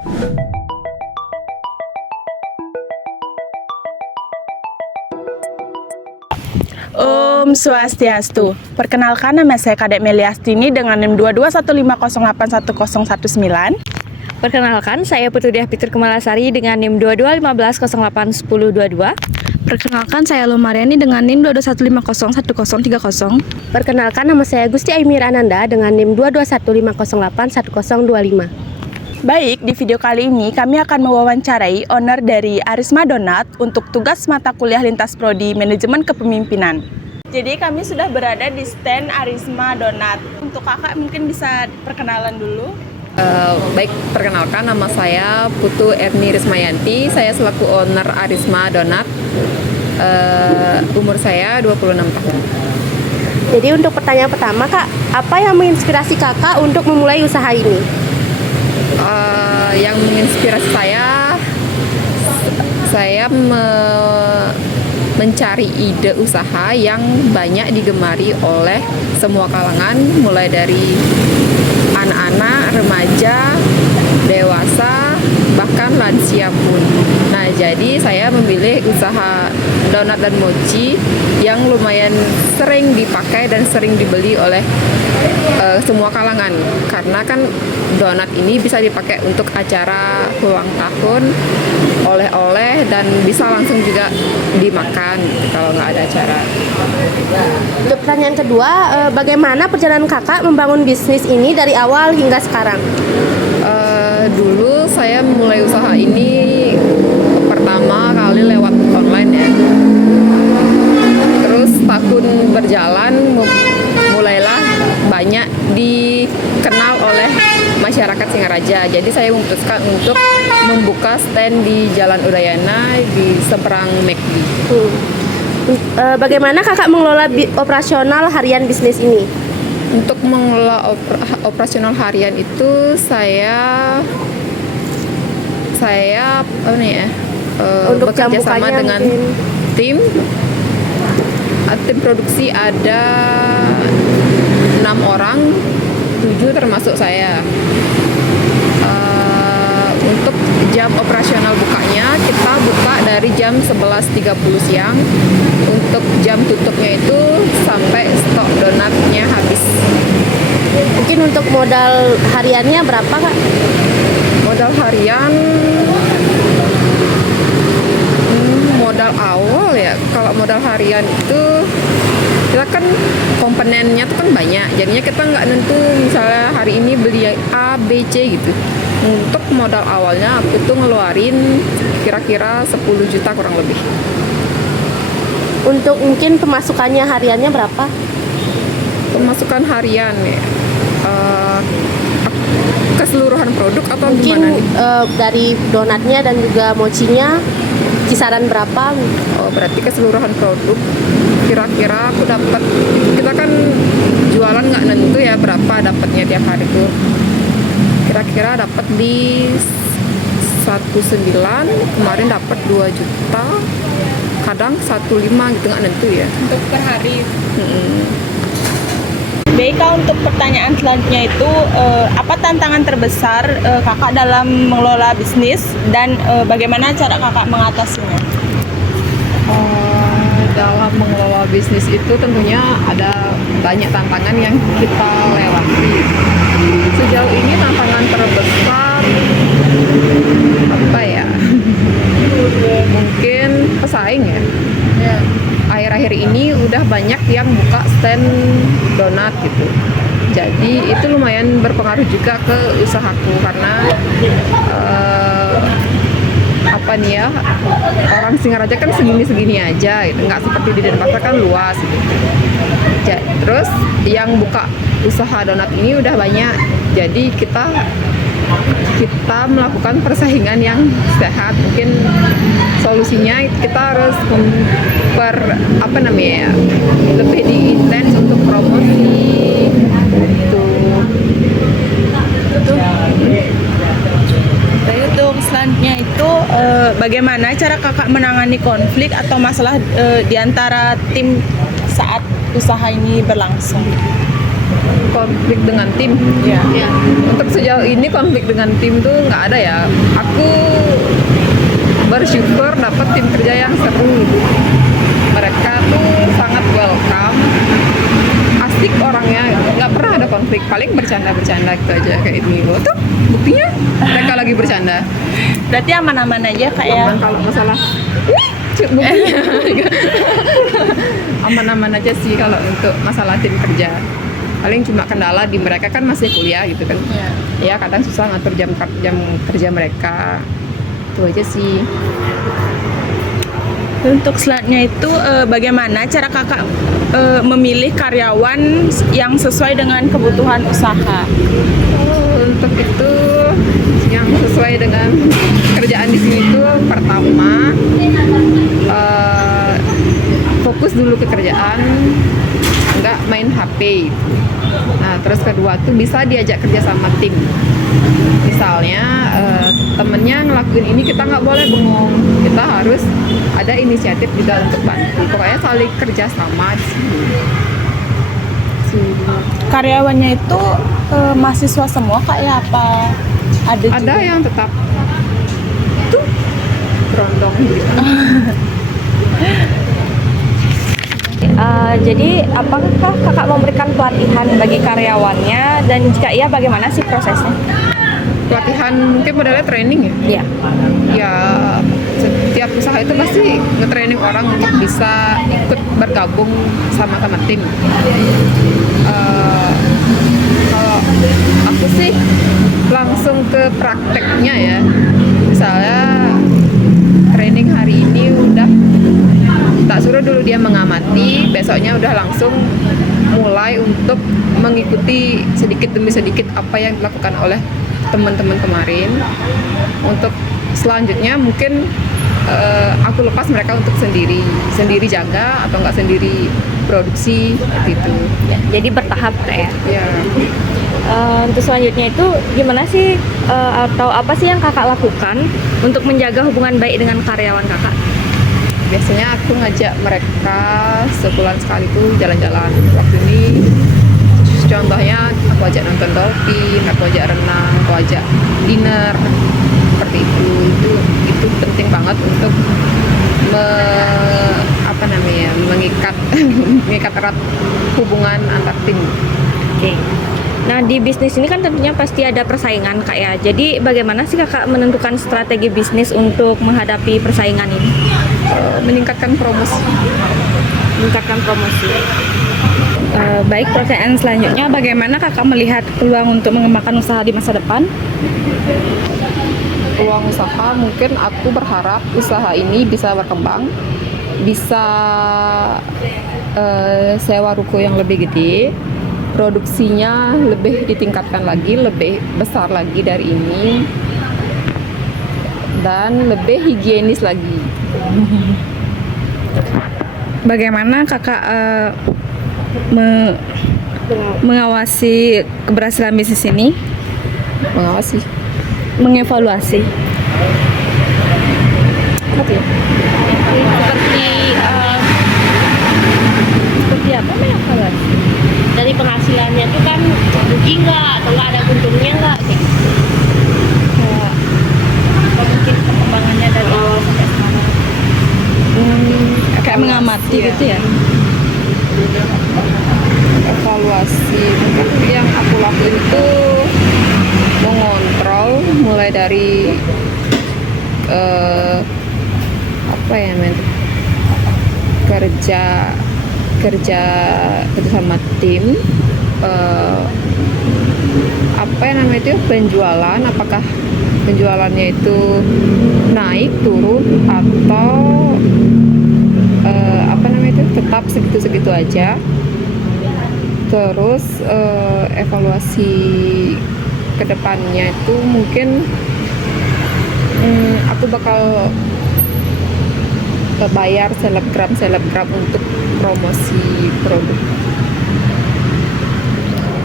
Om Swastiastu. Perkenalkan, nama saya Kadek Meliastini dengan NIM 2215081019. Perkenalkan, saya Putu Diah Pitur Kemalasari dengan NIM 2215081022. Perkenalkan, saya Lumariani dengan NIM 2215011030. Perkenalkan, nama saya Gusti Aimir Ananda dengan NIM 2215081025. Baik, di video kali ini kami akan mewawancarai owner dari Arisma Donat untuk tugas mata kuliah lintas prodi Manajemen Kepemimpinan. Jadi kami sudah berada di stand Arisma Donat. Untuk kakak mungkin bisa perkenalan dulu. Baik, perkenalkan, nama saya Putu Erni Rismayanti. Saya selaku owner Arisma Donat. Umur saya 26 tahun. Jadi untuk pertanyaan pertama, Kak, apa yang menginspirasi Kakak untuk memulai usaha ini? Yang menginspirasi saya mencari ide usaha yang banyak digemari oleh semua kalangan, mulai dari anak-anak, remaja, dewasa, bahkan lansia pun. Nah, jadi saya memilih usaha donat dan mochi yang lumayan sering dipakai dan sering dibeli oleh semua kalangan, karena kan donat ini bisa dipakai untuk acara ulang tahun, oleh-oleh, dan bisa langsung juga dimakan kalau nggak ada acara. Untuk pertanyaan kedua, bagaimana perjalanan Kakak membangun bisnis ini dari awal hingga sekarang? Dulu saya mulai usaha ini pertama kali lewat online ya. Terus tahun berjalan mulailah banyak dikenal oleh masyarakat Singaraja. Jadi saya memutuskan untuk membuka stand di Jalan Udayana di seberang McD. Bagaimana Kakak mengelola operasional harian bisnis ini? Untuk mengelola operasional harian itu saya bekerja sama dengan tim produksi. Ada 6 orang, 7 termasuk saya. Untuk jam operasional bukanya, kita buka dari jam 11.30 siang. Untuk jam tutupnya itu sampai stok donatnya habis. Mungkin untuk modal hariannya berapa, Kak? Modal harian, modal awal ya. Kalau modal harian itu kita kan komponennya tuh kan banyak, jadinya kita nggak nentu misalnya hari ini beli A, B, C gitu. Untuk modal awalnya aku tuh ngeluarin kira-kira 10 juta kurang lebih. Untuk mungkin pemasukannya hariannya berapa? Pemasukan harian ya, keseluruhan produk atau Mungkin gimana nih? Dari donatnya dan juga mochinya kisaran berapa? Oh, berarti keseluruhan produk kira-kira aku dapat, kita kan jualan nggak nentu ya berapa dapatnya tiap hari tuh. Kira-kira dapat di 19, kemarin dapat 2 juta, kadang 15 gitu, nggak nentu ya. Untuk per hari. Baik, Kak, untuk pertanyaan selanjutnya itu apa tantangan terbesar kakak dalam mengelola bisnis dan bagaimana cara kakak mengatasinya? Dalam mengelola bisnis itu tentunya ada banyak tantangan yang kita lewati. Sejauh ini tantangan terbesar apa ya? Mungkin pesaing ya. Akhir-akhir ini udah banyak yang buka stand donat gitu. Jadi itu lumayan berpengaruh juga ke usahaku, karena orang Singaraja kan segini-segini aja gitu, nggak seperti di Denpasar kan luas gitu. Terus yang buka usaha donat ini udah banyak, jadi kita melakukan persaingan yang sehat. Mungkin solusinya kita harus lebih diintens untuk promosi gitu. Jadi untuk selanjutnya itu bagaimana cara kakak menangani konflik atau masalah di antara tim saat usaha ini berlangsung? konflik dengan tim. Iya. Untuk sejauh ini konflik dengan tim tuh nggak ada ya. Aku bersyukur dapat tim kerja yang seru. Mereka tuh sangat welcome, asik orangnya, nggak pernah ada konflik. Paling bercanda-bercanda gitu aja kayak ini. Tuh buktinya mereka lagi bercanda. Berarti aman-aman aja Kak ya. Dan kalau masalah buktinya aman-aman aja sih kalau untuk masalah tim kerja. Paling cuma kendala di mereka kan masih kuliah gitu kan. Ya kadang susah ngatur jam kerja mereka. Itu aja sih. Untuk selanjutnya itu bagaimana cara Kakak memilih karyawan yang sesuai dengan kebutuhan usaha? Untuk itu yang sesuai dengan kerjaan di sini tuh pertama fokus dulu ke kerjaan, nggak main HP. Nah terus kedua tuh bisa diajak kerja sama tim. Misalnya temennya ngelakuin ini, kita nggak boleh bengong, kita harus ada inisiatif juga untuk bantu. Pokoknya saling kerja sama di sini. Karyawannya itu mahasiswa semua Kak ya, apa ada juga? Yang tetap tuh berondong gitu. Jadi apakah kakak memberikan pelatihan bagi karyawannya, dan jika iya bagaimana sih prosesnya? Pelatihan mungkin modelnya training ya? Iya. Ya setiap usaha itu pasti nge-training orang untuk bisa ikut bergabung sama tim. Kalau aku sih langsung ke prakteknya ya. Misalnya training hari ini udah tak suruh dulu dia mengamati, besoknya udah langsung mulai untuk mengikuti sedikit demi sedikit apa yang dilakukan oleh teman-teman kemarin. Untuk selanjutnya mungkin aku lepas mereka untuk sendiri jaga atau nggak sendiri produksi gitu. Ya, jadi bertahap kayak. Ya. Untuk selanjutnya itu gimana sih atau apa sih yang kakak lakukan untuk menjaga hubungan baik dengan karyawan kakak? Biasanya aku ngajak mereka sebulan sekali tuh jalan-jalan. Waktu ini contohnya aku ajak nonton dolphin, aku ajak renang, aku ajak dinner seperti itu. Itu penting banget untuk mengikat erat hubungan antar tim. Oke. Nah di bisnis ini kan tentunya pasti ada persaingan kak ya. Jadi bagaimana sih kakak menentukan strategi bisnis untuk menghadapi persaingan ini? Meningkatkan promosi. Baik, pertanyaan selanjutnya, bagaimana kakak melihat peluang untuk mengembangkan usaha di masa depan? Peluang usaha, mungkin aku berharap usaha ini bisa berkembang, bisa sewa ruko yang lebih gede, produksinya lebih ditingkatkan lagi, lebih besar lagi dari ini, dan lebih higienis lagi. Bagaimana kakak mengawasi keberhasilan bisnis ini? Mengawasi. Mengevaluasi. Seperti apa mengevaluasi? Dari penghasilannya itu kan rugi nggak atau nggak ada untungnya nggak? Mungkin perkembangannya dari awal sampai sekarang. Kayak mengamati gitu ya. Evaluasi, mungkin yang aku lakuin itu mengontrol mulai dari kerja sama tim, penjualan, apakah penjualannya itu naik turun atau tetap segitu-segitu aja. Terus evaluasi kedepannya itu mungkin aku bakal bayar selebgram untuk promosi produk.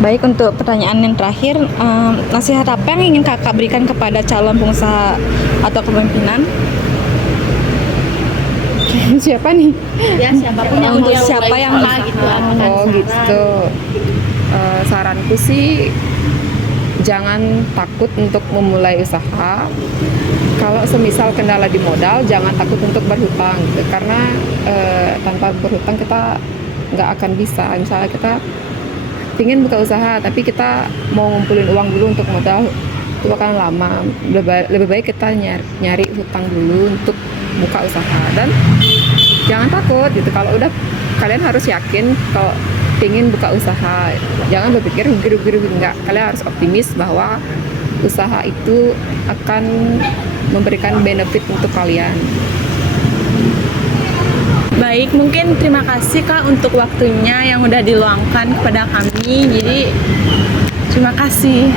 Baik, untuk pertanyaan yang terakhir, nasihat apa yang ingin kakak berikan kepada calon pengusaha atau kepemimpinan? Siapa nih? Ya siapapun yang Untuk mau siapa mulai yang usaha gitu lah. Oh gitu. Saranku aku sih jangan takut untuk memulai usaha. Kalau semisal kendala di modal, jangan takut untuk berhutang gitu. Karena tanpa berhutang kita nggak akan bisa. Misalnya kita ingin buka usaha tapi kita mau ngumpulin uang dulu untuk modal, itu akan lama. Lebih baik kita nyari hutang dulu untuk buka usaha. Dan jangan takut gitu, kalau udah kalian harus yakin kalau ingin buka usaha, jangan berpikir rugi-rugi, enggak. Kalian harus optimis bahwa usaha itu akan memberikan benefit untuk kalian. Baik, mungkin terima kasih Kak untuk waktunya yang udah diluangkan kepada kami. Jadi terima kasih.